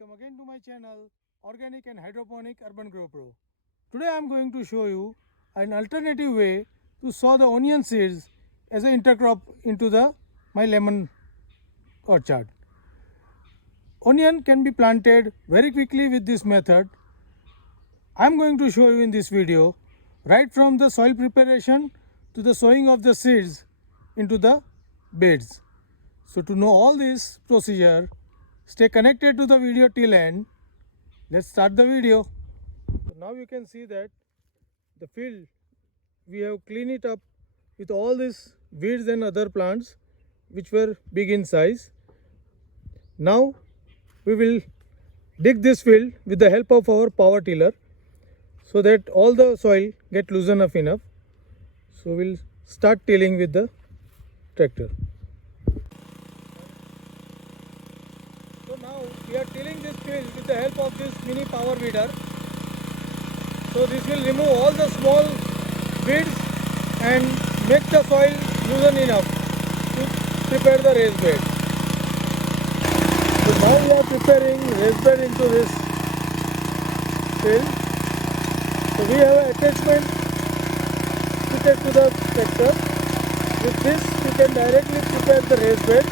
Welcome again to my channel Organic and Hydroponic Urban Grow Pro. Today I am going to show you an alternative way to sow the onion seeds as an intercrop into my lemon orchard. Onion can be planted very quickly with this method. I am going to show you in this video right from the soil preparation to the sowing of the seeds into the beds. So to know all this procedure, stay connected to the video till end. Let's start the video. So now you can see that the field, we have cleaned it up with all these weeds and other plants which were big in size. Now we will dig this field with the help of our power tiller so that all the soil get loosened up enough. So we'll start tilling with the tractor. So now we are tilling this field with the help of this mini power weeder. So this will remove all the small weeds and make the soil loosen enough to prepare the raised bed. So now we are preparing raised bed into this field. So we have an attachment fitted to the tractor. With this you can directly prepare the raised bed.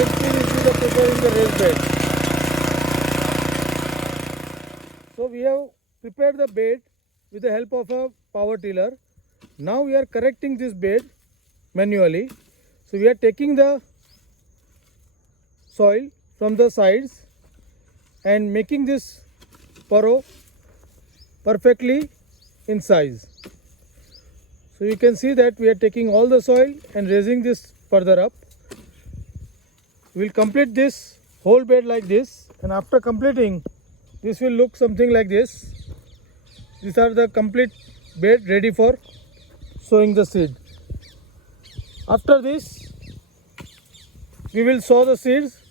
Let's see this is preparing the raised bed. So we have prepared the bed with the help of a power tiller. Now we are correcting this bed manually. So we are taking the soil from the sides and making this furrow perfectly in size. So you can see that we are taking all the soil and raising this further up. We will complete this whole bed like this, and after completing, this will look something like this. These are the complete bed ready for sowing the seed. After this, we will sow the seeds.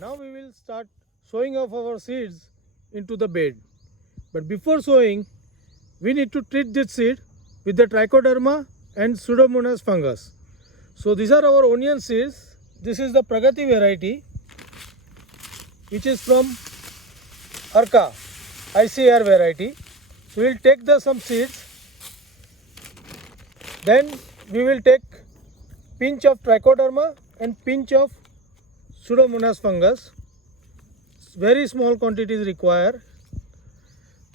Now we will start sowing of our seeds into the bed. But before sowing, we need to treat this seed with the trichoderma and Pseudomonas fungus. So these are our onion seeds. This is the Pragati variety, which is from Arka, ICR variety. So we will take some seeds. Then we will take pinch of trichoderma and pinch of Pseudomonas fungus. Very small quantities required,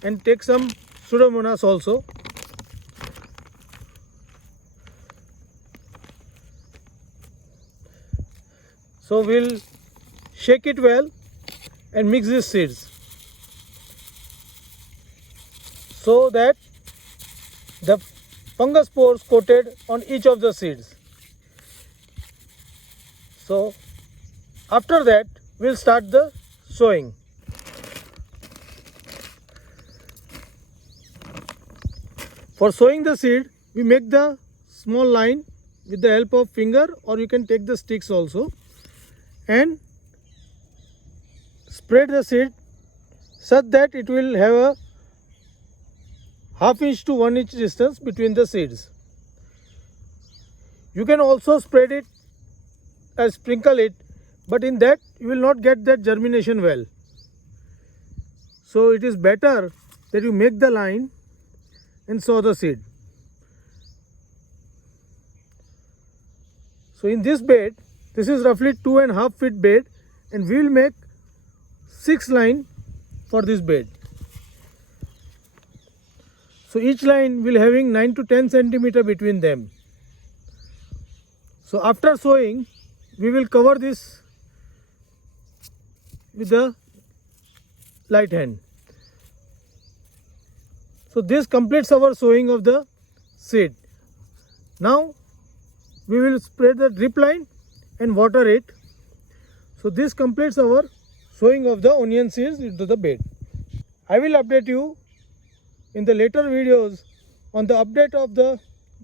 and take some Pseudomonas also. So we'll shake it well and mix these seeds so that the fungus spores coated on each of the seeds. So after that we'll start the sowing. For sowing the seed, we make the small line with the help of finger, or you can take the sticks also, and spread the seed such that it will have a ½ inch to 1 inch distance between the seeds. You can also spread it and sprinkle it, but in that you will not get that germination well. So it is better that you make the line and sow the seed. So in this bed, this is roughly 2.5 feet bed, and we will make 6 lines for this bed. So each line will having 9 to 10 centimeter between them. So after sowing, we will cover this with the light hand. So this completes our sowing of the seed. Now we will spread the drip line and water it. So this completes our sowing of the onion seeds into the bed. I will update you in the later videos on the update of the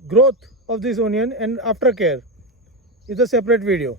growth of this onion and aftercare. It's a separate video.